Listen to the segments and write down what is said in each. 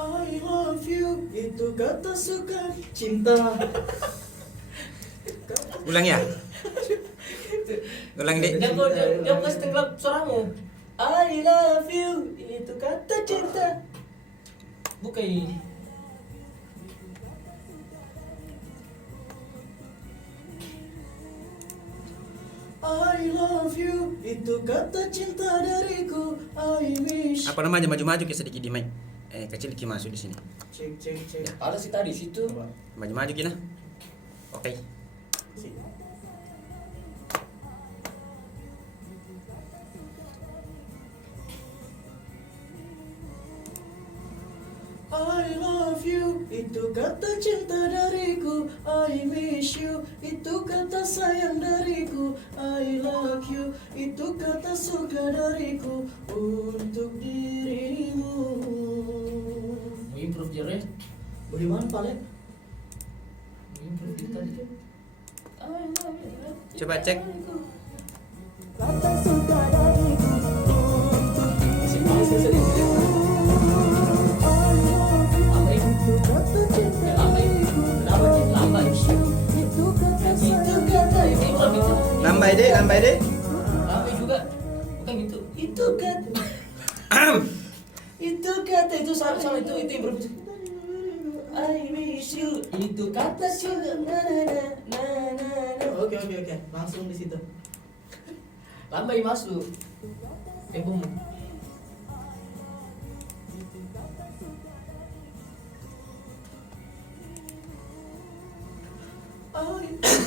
I love you, itu kata suka cinta. Ulang ya. Ulang deh. Jawab ke setengah suaramu. I love you, itu kata cinta. Bukan ini. I love you, itu kata cinta dariku. I miss. Apa namanya, maju-maju ke sedikit di mic. Kecil ki masuk di sini. Cek. Ada sih tadi situ. Maju-maju ki nah. Oke. I love you, itu kata cinta dariku. I miss you, itu kata sayang dariku. I like you, itu kata suka dariku. Untuk dirimu. Mau improve jere. Bagaimana Pale? Mau improve itu tadi kan. I love you. Coba cek. Kata suka dariku. Masih mau sedikit. Lambai deh. Lambai juga. Bukan gitu. Itu kata. Itu kata itu sama itu improve. I miss you, itu kata sudah na. Oke. Langsung di situ. Lambai masuk. Bum.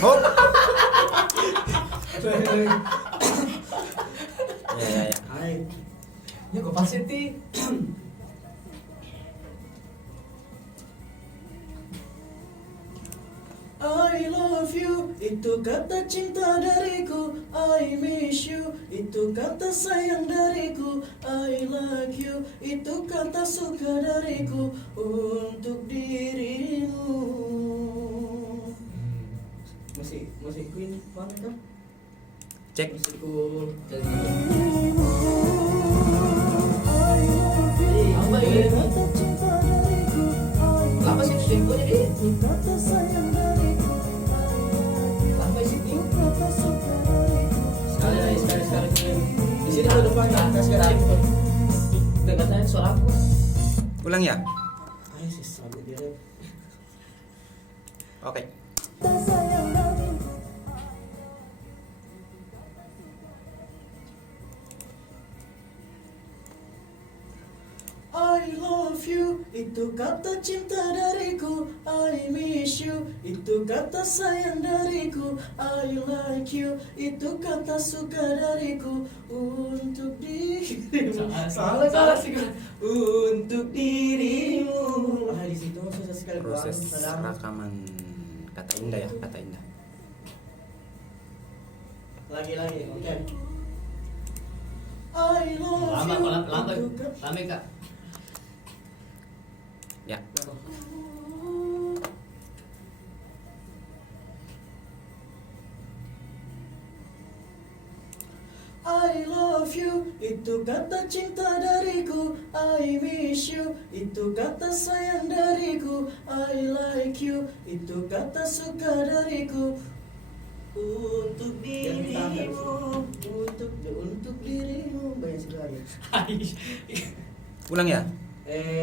Oh. Ya. Hai. Ya kok pasti ti. I love you, itu kata cinta dariku. I miss you, itu kata sayang dariku. I like you, itu kata suka dariku. Untuk dirimu. Musik Queen mana kan? Cek. Musikku. Lambai. Apa sih temponya di? Lambai sih di. Sekali. Di sini tuh depannya kasih tempo. Dengarnya suara aku. Ulang ya. Ayo sih sampai dia. Oke. I love you, itu kata cinta dariku. I miss you, itu kata sayang dariku. I like you, itu kata suka dariku. Untuk dirimu. Salah sih. Untuk dirimu. Di situ susah sekali. Proses rekaman kata indah ya, kata indah. Lagi, oke. I love you. Lambai Kak. Ya. I love you, itu kata cinta dariku. I miss you, itu kata sayang dariku. I like you, itu kata suka dariku. Untuk dirimu, untuk dirimu banyak sekali. Ulang ya.